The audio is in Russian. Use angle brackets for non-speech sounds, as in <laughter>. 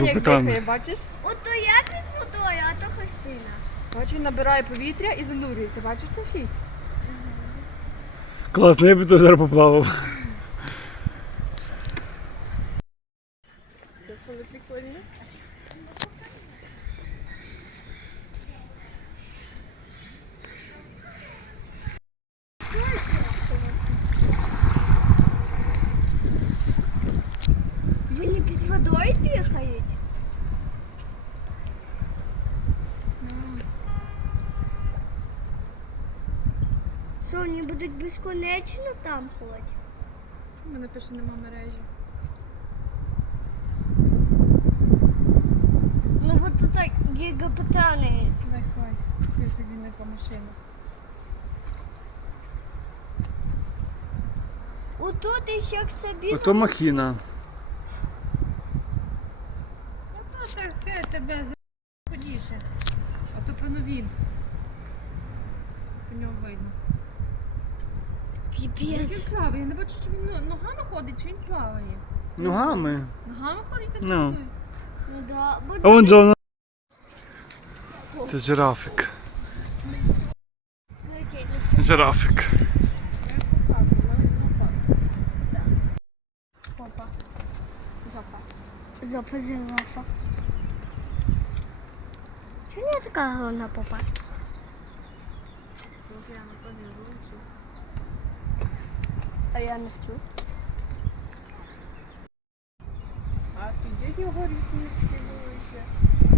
Як дехає, бачиш? Ото якесь водою, а то стійка. Бачиш, він набирає повітря і занурюється, бачиш Тахій? Класно, <noise> я б тут зараз <noise> поплавав. водой а, да, бегаете? No. Что, они будут бесконечно там ходить? Мы напишем на мережі. Ну вот тут так гигапитаны. Давай, хай, no, я тебе на машину. Вот тут еще к себе. Это махина. Вот машина. тебе заходіше. А то по новин. По нього видно. Піпець. Він плаває. Я не бачу, чи він ногами ходить, чи він плаває. Ногами. Ногами ходить? Ну. А вон зона. Это жирафик. Жирафик. Зопа. Зопа жирафа. Что у меня такая огромная попа? А я на что? А ты где не говоришь, не что ты делаешь?